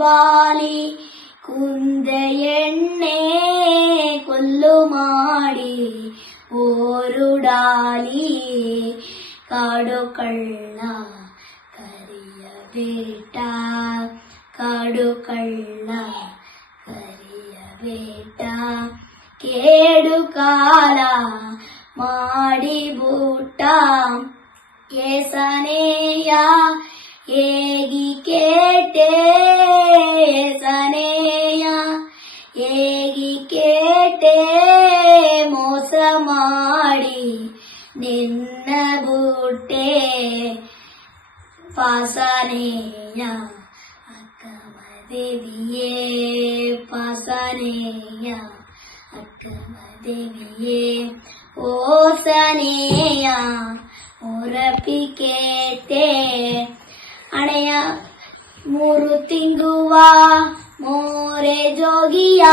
ಬಾಲಿ ಕುಂದೆ ಎಣ್ಣೆ ಕೊಲ್ಲು ಮಾಡಿ ಓರುಡಾಲಿ ಕಾಡು ಕಳ್ಳ ಕರಿಯ ಬೇಟ ಕಾಡು ಕಳ್ಳ ಕರಿಯ ಬೇಟ ಕೇಡು ಕಾಲ ಮಾಡಿಬೂಟ ಏಸನೆಯ ಏಗಿ ಕೇಟೆ ಏಸನೆಯ ಏಗಿ ಕೇಟೆ ಮೋಸ ಮಾಡಿ ನಿನ್ನ ಬುಟ್ಟೆ ಪಾಸನೆಯ ಅಕ್ಕಮ ದೇವಿಯೇ ಪಾಸನೆಯ ಅಕ್ಕಮ ದೇವಿಯೇ ಓಸನೆಯ ಹೊರಪಿಕೇತೆ ಹಣೆಯ 3 ತಿಂಗುವ ಮೋರೆ ಜೋಗಿಯ